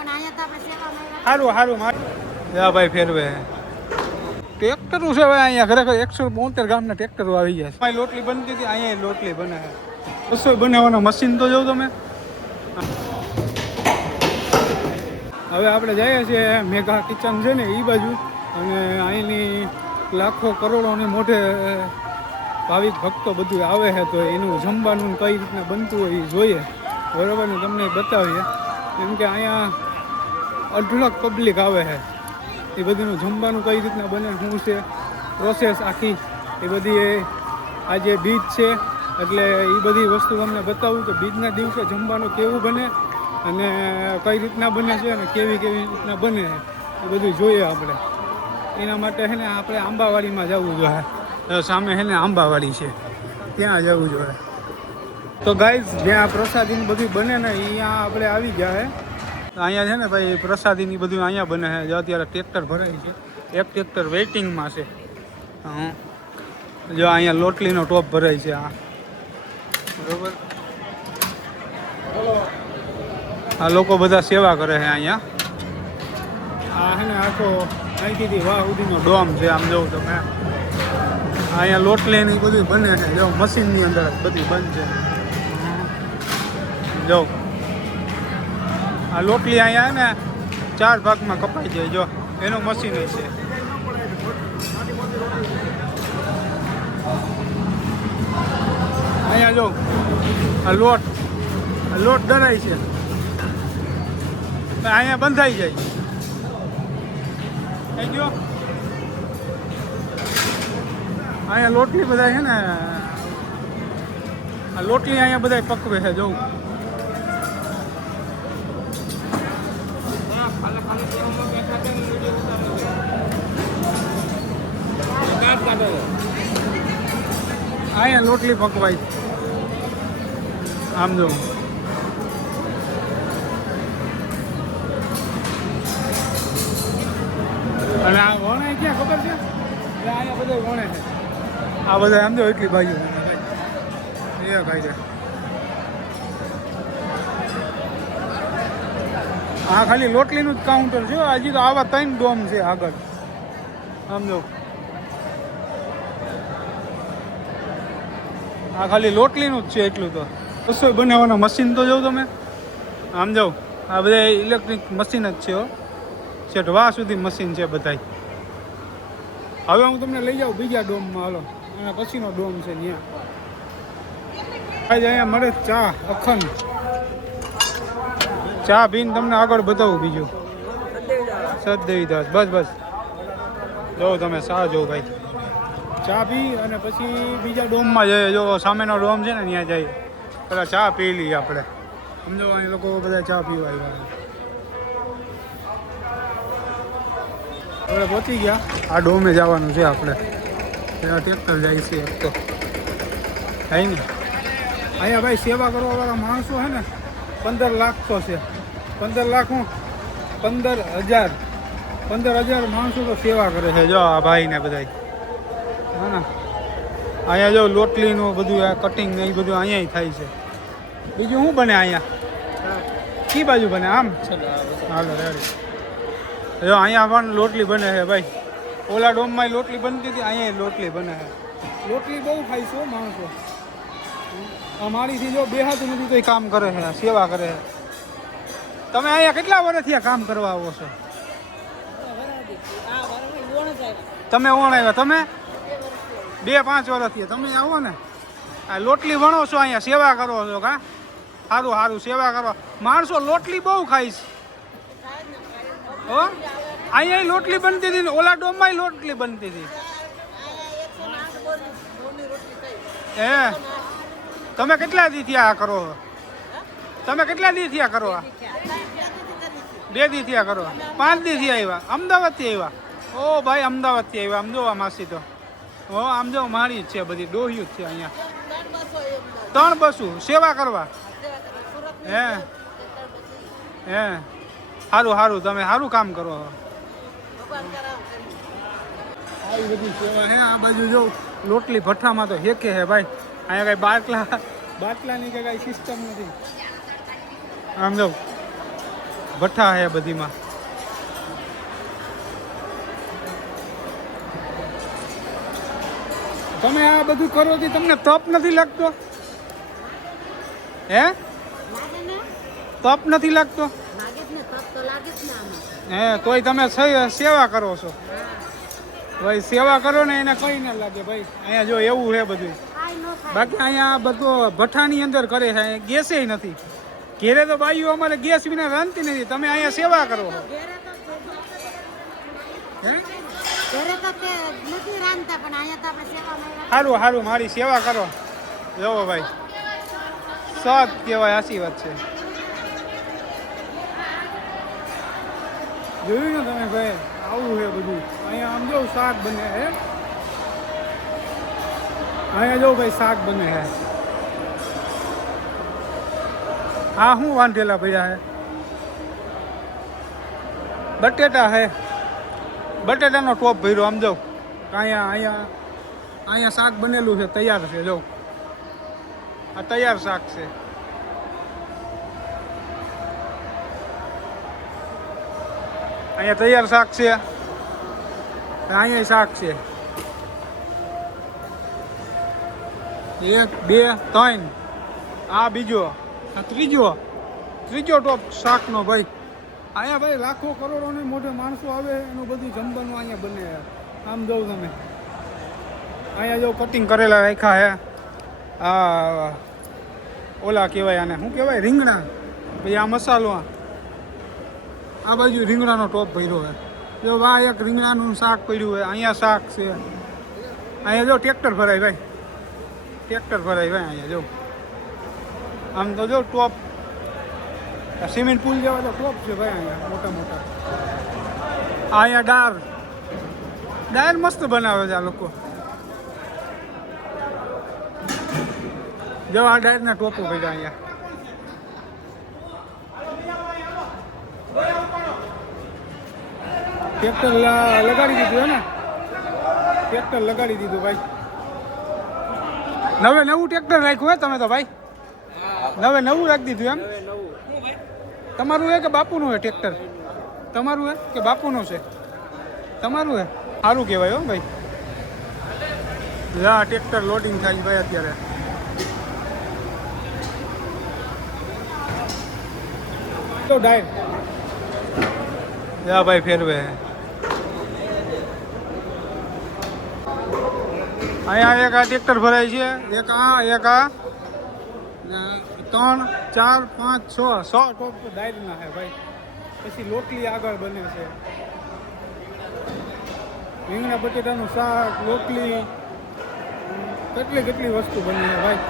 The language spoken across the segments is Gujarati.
સારું સારું હા ભાઈ ફેરવે ટ્રેક્ટરો છે ભાઈ અહીંયા ખરેખર 172 ગામના ટ્રેક્ટરો આવી ગયા છે. લોટલી બનતી હતી અહીંયા લોટલી બને રસોઈ બનાવવાના મશીન તો જોઉં તમે. હવે આપણે જઈએ છીએ મેગા કિચન છે ને એ બાજુ, અને અહીંની લાખો કરોડોની મોઢે ભાવિક ભક્તો બધું આવે છે, તો એનું જમવાનું કઈ રીતના બનતું હોય એ જોઈએ બરાબર ને, તમને બતાવીએ. કેમ કે અહીંયા અઢળક પબ્લિક આવે છે, એ બધુંનું જમવાનું કઈ રીતના બને, શું છે પ્રોસેસ આખી એ બધી. આજે બીજ છે એટલે એ બધી વસ્તુ તમને બતાવું કે બીજના દિવસે જમવાનું કેવું બને અને કઈ રીતના બને છે અને કેવી રીતના બને એ બધું જોઈએ આપણે. એના માટે છે ને આપણે આંબાવાડીમાં જવું જોઈએ. સામે છે ને આંબાવાડી છે, ત્યાં જવું જોઈએ. તો ગાઈઝ જ્યાં પ્રસાદીની બધું બને ને અહીંયા આપણે આવી ગયા છે. અહીંયા છે ને ભાઈ પ્રસાદીની બધું અહીંયા બને છે. જો અત્યારે ટ્રેક્ટર ભરાય છે, એક ટ્રેક્ટર વેઇટિંગમાં છે. જો અહીંયા લોટલીનો ટોપ ભરાય છે આ બરોબર. આ લોકો બધા સેવા કરે છે અહીંયા. આ છે ને આખો અહીંથી વાહ સુધીનો ડોમ છે. આમ જોઉં તમે અહીંયા લોટલી ને બધું બને છે. જો મશીનની અંદર બધી બનશે. જો આ લોટલી અહીંયા ને 4 ભાગમાં કપાઈ જાય. જો એનું મશીન છે. અહીંયા જો આ લોટ દરાય છે, અહીંયા બંધાઈ જાય. થઈ ગયો. અહીંયા લોટલી બધા છે ને આ લોટલી અહીંયા બધા પકવે છે. જોઉં અહીંયા લોટલી પકવાય. આમ જો અને આ વણે ક્યાં ખબર છે? અહીંયા બધા વણે છે. આ બધા આમ જો એટલી બાજુ એ ખાઈ છે. આ ખાલી લોટલીનું જ કાઉન્ટર છે. હજી તો આવા 3 ડોમ છે આગળ. આમ જો આ ખાલી લોટલીનું જ છે એટલું. તો રસોઈ બનાવવાના મશીન તો જોઉં તમે. આમ જાઉં આ બધા ઇલેક્ટ્રિક મશીન જ છે. છેટ વાહ સુધી મશીન છે બધા. હવે હું તમને લઈ જાઉં બીજા ડોમમાં. હાલો અને પછીનો ડોમ છે ત્યાં. અહીંયા મળે ચા અખંડ ચા પીને તમને આગળ બતાવું. બીજું સદદેવીદાસ બસ જો તમે ચા જો ભાઈ. ચા પી અને પછી બીજા ડોમમાં જઈએ. જો સામેનો ડોમ છે ને ત્યાં જઈએ. પેલા ચા પી લઈએ આપણે. સમજો એ લોકો બધા ચા પીવા આવ્યા. આપણે પહોંચી ગયા. આ ડોમે જવાનું છે આપણે. ત્યાં ટ્રેક્ટર જાય છે એક તો થાય ને. અહીંયા ભાઈ સેવા કરવાવાળા માણસો છે ને 15 લાખ તો છે. 15 લાખ હું 15,000 માણસો તો સેવા કરે છે. જો આ ભાઈ ને બધા હા ને. અહીંયા જો લોટલીનું બધું આ કટિંગ ને એ બધું અહીંયા થાય છે. બીજું શું બને અહીંયા? કઈ બાજુ બને? આમ હાલો રેડી. જો અહીંયા પણ લોટલી બને છે ભાઈ. ઓલા ડોમમાં લોટલી બનતી હતી, અહીંયા લોટલી બને છે. લોટલી બહુ ખાઈ છે માણસો. અમારીથી જો બેહાતું નથી તો કામ કરે છે, સેવા કરે છે. તમે અહીંયા કેટલા વર્ષથી આ કામ કરવા આવો છો? તમે ઓણ આવ્યા? તમે 2-5 વર્ષથી તમે આવો ને. આ લોટલી વણો છો, અહીંયા સેવા કરો છો કા? સારું સેવા કરો. માણસો લોટલી બહુ ખાય છે. હો અહીંયા લોટલી બનતી હતી ને ઓલા ડોમમાં લોટલી બનતી હતી. હે તમે કેટલા દી થયા કરો? તમે કેટલા દી થયા કરો? 2 દી થયા કરો? 5 દી થી આવ્યા? અમદાવાદથી આવ્યા? ઓ ભાઈ અમદાવાદથી આવ્યા. આમ જો આ માસી તો આમ જો મારી જ છે બધી ડોહ્યું જ છે અહીંયા. 3 બસો સેવા કરવા. હે સારું તમે સારું કામ કરો. આવી બધી સેવા હે. આ બાજુ જો લોટલી ભઠ્ઠામાં તો હેકે હે ભાઈ. અહીંયા કઈ બાટલાની કઈ સિસ્ટમ નથી. આમ જો ભઠ્ઠા છે બધીમાં. તમે આ બધું કરો તો તમને તપ નથી લાગતો? હે તપ નથી લાગતો? હે તોય તમે સેવા કરો છો ભાઈ. સેવા કરો ને એને કઈ ના લાગે ભાઈ. અહીંયા જો એવું છે બધું. બાકી અહીંયા બધું ભઠ્ઠાની અંદર કરે છે, અહીંયા ગેસે નથી. ઘેરે તો બાઈઓ અમારે ગેસ વિના રાંધતી નથી. તમે અહીંયા સેવા કરો છો. સારું સારું, મારી સેવા કરો. જોવો ભાઈ, સત કહેવાય, આશીર્વાદ છે. જોયું ને તમે ભાઈ, આવું છે બધું. અહીંયા આમ જો શાક બને હે. અહીંયા જો ભાઈ શાક બને હે. હા શું વાંધેલા ભૈયા હે? બટેટા હે. બટેટાનો ટોપ ભર્યો. આમ જો અહીંયા શાક બનેલું છે, તૈયાર છે. જો આ તૈયાર શાક છે. અહીંયા તૈયાર શાક છે, અહીંયા શાક છે. 1 2 3, આ બીજો, આ ત્રીજો ટોપ શાકનો ભાઈ. અહીંયા ભાઈ લાખો કરોડોની મોટે માણસો આવે, એનું બધું જમવાનું અહીંયા બને. આમ જોઉં તમે, અહીંયા જો કટિંગ કરેલા રાખ્યા હે. આ ઓલા કહેવાય આને, શું કહેવાય, રીંગણા. ભાઈ આ મસાલો, આ બાજુ રીંગણાનો ટોપ ભર્યો છે. જો આ એક રીંગણાનું શાક પડ્યું હોય. અહીંયા શાક છે. અહીંયા જો ટ્રેક્ટર ભરાય ભાઈ, ટ્રેક્ટર ભરાય ભાઈ. અહીંયા જો આમ તો જો ટોપ સ્વિમિંગ પુલ જેવા તો ટોપ છે ભાઈ અહીંયા મોટા મોટા. અહીંયા ડાયર મસ્ત બનાવે છે આ લોકો. જો આ ડાયરના ટોપો પડ્યા અહીંયા. ટ્રેક્ટર લગાડી દીધું હે ને, ટ્રેક્ટર લગાડી દીધું ભાઈ. નવું ટ્રેક્ટર રાખ્યું હોય તમે તો ભાઈ? નવું રાખી દીધું એમ? તમારું હે કે બાપુનું હે ટ્રેક્ટર? તમારું હે કે બાપુનું છે? તમારું હે. સારું કહેવાય હો ભાઈ. હા ટ્રેક્ટર લોડિંગ થાય ભાઈ અત્યારે. તો ડાયર જા ભાઈ ફેરવે. અહીંયા એક આ ટ્રેક્ટર ભરાય છે, એક આ 3 4 5 6 ટોપ તો ડાયરના છે ભાઈ. પછી લોટલી આગળ બને છે, રીંગણા બટેટાનું શાક, લોટલી, કેટલી વસ્તુ બની છે ભાઈ.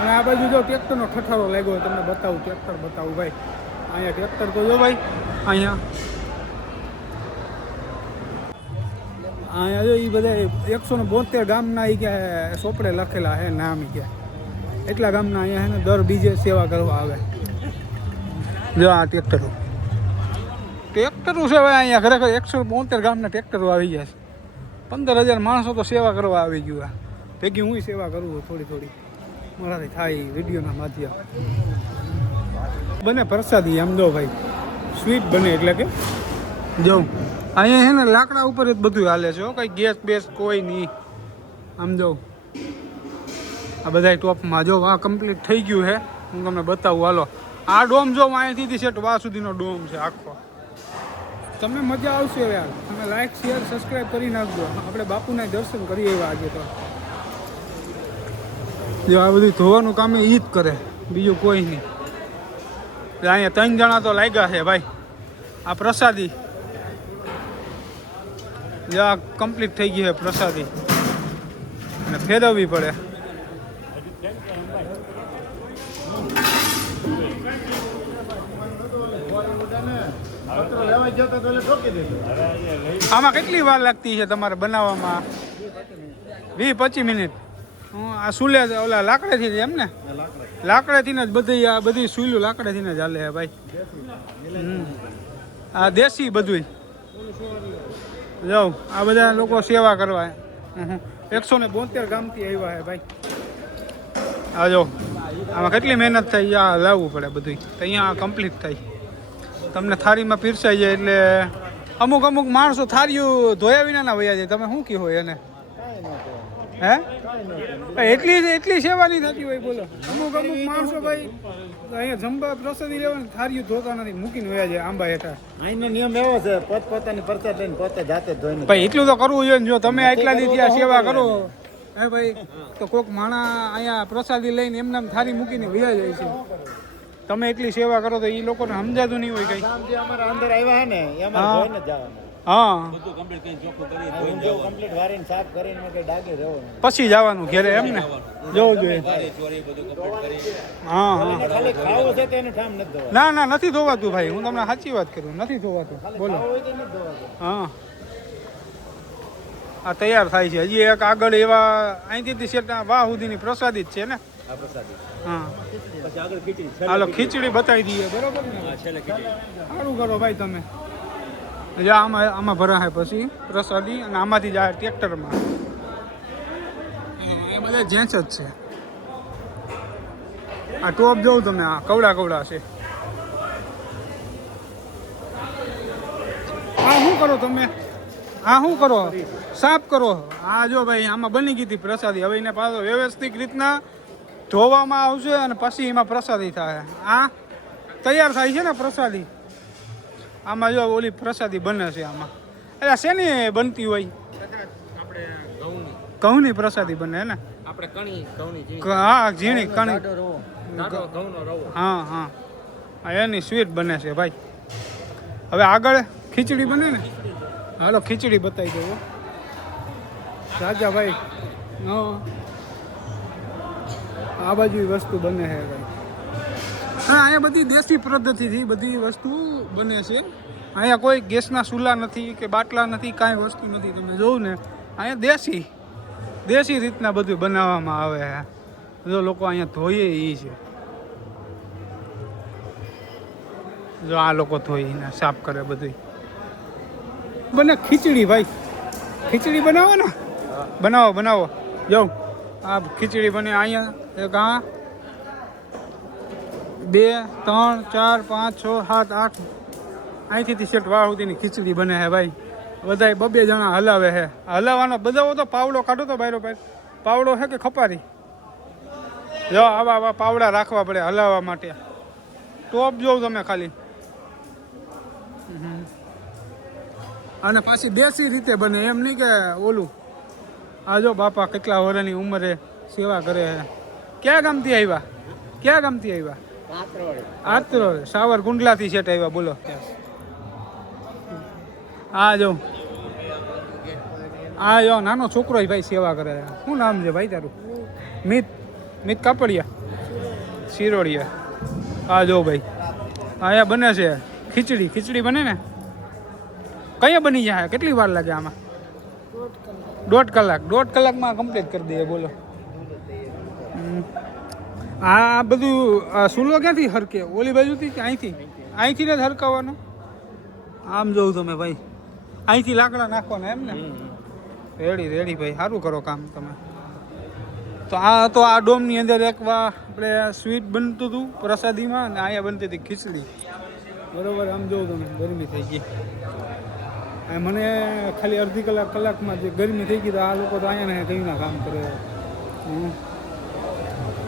અને આ બાજુ જો ટ્રેક્ટરનો ઠઠારો લાગ્યો, તમને બતાવું, ટ્રેક્ટર બતાવું ભાઈ. અહીંયા ટ્રેક્ટર તો જો ભાઈ, અહીંયા જો એ બધા 172 ગામના એ કે સોપડે લખેલા હે નામ. કે એટલા ગામના અહીંયા હે ને દર બીજે સેવા કરવા આવે. જો આ ટ્રેક્ટરો છે ભાઈ. અહીંયા ખરેખર 172 ગામના ટ્રેક્ટરો આવી ગયા છે. 15,000 માણસો તો સેવા કરવા આવી ગયું. ભેગી હું સેવા કરું થોડી મારાથી થાય વિડીયોના માધ્યમ. બને પ્રસાદી આમ જો ભાઈ, સ્વીટ બને. એટલે કે જો અહીંયા છે ને લાકડા ઉપર જ બધું હાલે છે, કંઈ ગેસ બેસ કોઈ નહીં. આમ જો આ બધા ટોપમાં જો આ કમ્પ્લીટ થઈ ગયું છે. હું તમને બતાવું, હાલો. આ ડોમ જો અહીંથી સેટ વા સુધીનો ડોમ છે આખો. તમને મજા આવશે યાર. તમે લાઈક શેર સબસ્ક્રાઈબ કરી નાખજો. આપણે બાપુના દર્શન કરીએ એવા આજે તો. જો આ બધું ધોવાનું કામ એ જ કરે, બીજું કોઈ નહીં. અહીંયા 3 જણા તો લાગ્યા છે ભાઈ. આ પ્રસાદી જો આ કમ્પ્લીટ થઈ ગઈ છે પ્રસાદી, અને ફેરવવી પડે. આમાં કેટલી વાર લાગતી છે તમારે બનાવવામાં? 20-25 મિનિટ. આ સુલે ઓલા લાકડેથી જ એમ ને? લાકડેથી જ બધી સુઈલું લાકડેથી જ હાલે છે ભાઈ. આ દેશી બધું. જાઉં આ બધા લોકો સેવા કરવા 172 ગામથી આવ્યા છે ભાઈ. આ જો આમાં કેટલી મહેનત થાય, આ લાવવું પડે બધું. તો અહીંયા કમ્પ્લીટ થાય. તમને થાળીમાં પીરસાઈ જાય એટલે અમુક અમુક માણસો થાળીઓ ધોયા વિના વયા જાય. તમે શું કહો એને? હે એટલી સેવા નહીં થતી હોય બોલો. અમુક અમુક માણસો ભાઈ અહીંયા જમવા પ્રસાદી લેવાની થાળીઓ ધોતા નથી, મૂકીને વયા જાય આંબા હેઠા. અહીંનો નિયમ એવો છે, પોતપોતાની પ્રસાદ લઈને પોતે જાતે જ ધોઈને. ભાઈ એટલું તો કરવું જોઈએ ને. જો તમે એટલા દી ત્યાં સેવા કરો હે ભાઈ, તો કોઈક માણા અહીંયા પ્રસાદી લઈને એમને થાળી મૂકીને વયા જાય છે. તમે એટલી સેવા કરો તો એ લોકોને સમજાતું નહીં હોય કઈ. અમારા અંદર આવ્યા ને એમાં ધોઈને જ જવાનું. હા, બધું કમ્પ્લીટ કરીને ચોખ્ખું કરી કમ્પ્લીટ વારીને સાફ કરીને મેં કઈ ડાગે રહેવાનું. પછી જવાનું ઘરે એમ ને જોવું જોઈએ. હા હા, ખાલી ખાવું છે તો એનું ઠામ નથી ધોવાનું. ના ના નથી ધોવાતું ભાઈ, હું તમને સાચી વાત કરું, નથી ધોવાતું. બોલો. હોય તો નથી ધોવાનું. હા, આ તૈયાર થાય છે. હજી એક આગળ એવા અહીંથી શેઠ વાહ સુધીની પ્રસાદી જ છે ને. આ પ્રસાદી. હા, પછી આગળ ખીચડી. હાલો ખીચડી બતાવી દઈએ, બરોબર ને? છેલ્લે ખીચડી. સારું કરો ભાઈ તમે. આમાં ભરાય પછી પ્રસાદી અને આમાંથી જાય ટ્રેક્ટરમાં. એ બધા જેન્ટ્સ જ છે. આ ટોપ જોઉં તમે, આ કવડા કવડા છે. આ શું કરો તમે? આ શું કરો? સાફ કરો. આ જો ભાઈ આમાં બની ગઈ હતી પ્રસાદી. હવે એને પાછો વ્યવસ્થિત રીતના ધોવામાં આવશે અને પછી એમાં પ્રસાદી થાય. આ તૈયાર થાય છે ને પ્રસાદી. આમાં જો ઓલી પ્રસાદી બને છે આમાં. એટલે શેની બનતી હોય? આપણે ઘઉંની પ્રસાદી બને ને? આપણે કણી ઘઉંની. હા, ઝીણી કણી. ઘઉંનો રવો. હા હા, એની સ્વીટ બને છે ભાઈ. હવે આગળ ખીચડી બને ને? હાલો ખીચડી બતાવી દો રાજા ભાઈ. આ બાજુ વસ્તુ બને છે ભાઈ. હા, અહીંયા બધી દેશી પદ્ધતિથી બધી વસ્તુ બને છે. અહીંયા કોઈ ગેસના ચૂલા નથી કે બાટલા નથી, કાંઈ વસ્તુ નથી. તમે જોવું ને અહીંયા દેશી રીતના બધું બનાવવામાં આવે છે. જો લોકો અહીંયા ધોઈએ એ છે. જો આ લોકો ધોઈને સાફ કરે બધું. બને ખીચડી ભાઈ. ખીચડી બનાવો ને? બનાવો. જો આ ખીચડી બને અહીંયા. એક આ 2 3 4 5 6 7 8 અહીંથી શેઠ વાળ સુધીની ખીચડી બને છે ભાઈ. બધા 2 જણા હલાવે છે. હલાવવાનો બધાઓ તો પાવડો કાઢો તો બાયરો ભાઈ. પાવડો છે કે ખપારી? જો આવા પાવડા રાખવા પડે હલાવવા માટે. ટોપ જોઉં તમે ખાલી. અને પાછી દેશી રીતે બને, એમ નહીં કે ઓલું. આ જો બાપા કેટલા વર્ષની ઉંમરે સેવા કરે છે. ક્યાં ગામથી આવ્યા? આત્રોડ. સાવર કુંડલાથી સેટ આવ્યા. બોલો. આ જો નાનો છોકરો ભાઈ સેવા કરે. શું નામ છે ભાઈ તારું? મિત કાપડિયા શિરોડિયા. આ જો ભાઈ અહીંયા બને છે ખીચડી બને ને? કયા બની જાય? કેટલી વાર લાગે આમાં? 1.5 કલાકમાં કમ્પ્લીટ કરી દઈએ. બોલો. આ બધું સૂલો ક્યાંથી હરકે? ઓલી બાજુથી કે અહીંથી જ હરકાવવાનો? આમ જોઉં તમે ભાઈ, અહીંથી લાકડા નાખવાના એમ ને? રેડી ભાઈ, સારું કરો કામ તમે. તો આ ડોમની અંદર એક આપણે સ્વીટ બનતું હતું પ્રસાદીમાં, અને અહીંયા બનતી હતી ખીચડી. બરોબર. આમ જોઉં તમે ગરમી થઈ ગઈ. મને ખાલી અડધી કલાકમાં જે ગરમી થઈ ગઈ તો આ લોકો તો અહીંયા ને કઈના કામ કરે.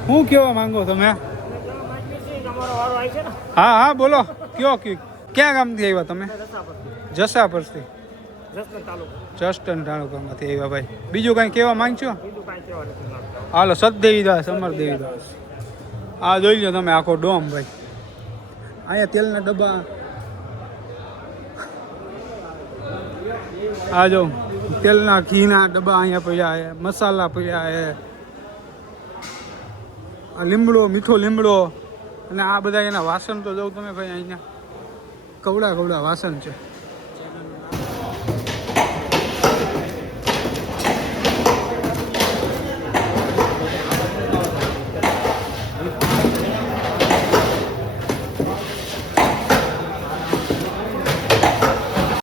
શું કહેવા માંગો તમે? હા બોલો. ક્યાં ગામથી આવ્યા તમે? જસાપરથી. જસદણ તાલુકામાંથી આવ્યા ભાઈ. બીજું કાંઈ કહેવા માંગશો? હાલો. સતદેવીદાસ, અમરદેવીદાસ. આ જોઈ લો તમે આખો ડોમ ભાઈ. અહીંયા તેલના ડબ્બા. આ જો તેલના ઘીના ડબ્બા અહીંયા પડ્યા છે. મસાલા પડ્યા છે. આ મીઠો લીમડો. અને આ બધા એના વાસણ તો જોઉં તમે ભાઈ. અહીંયા કવડા વાસણ છે.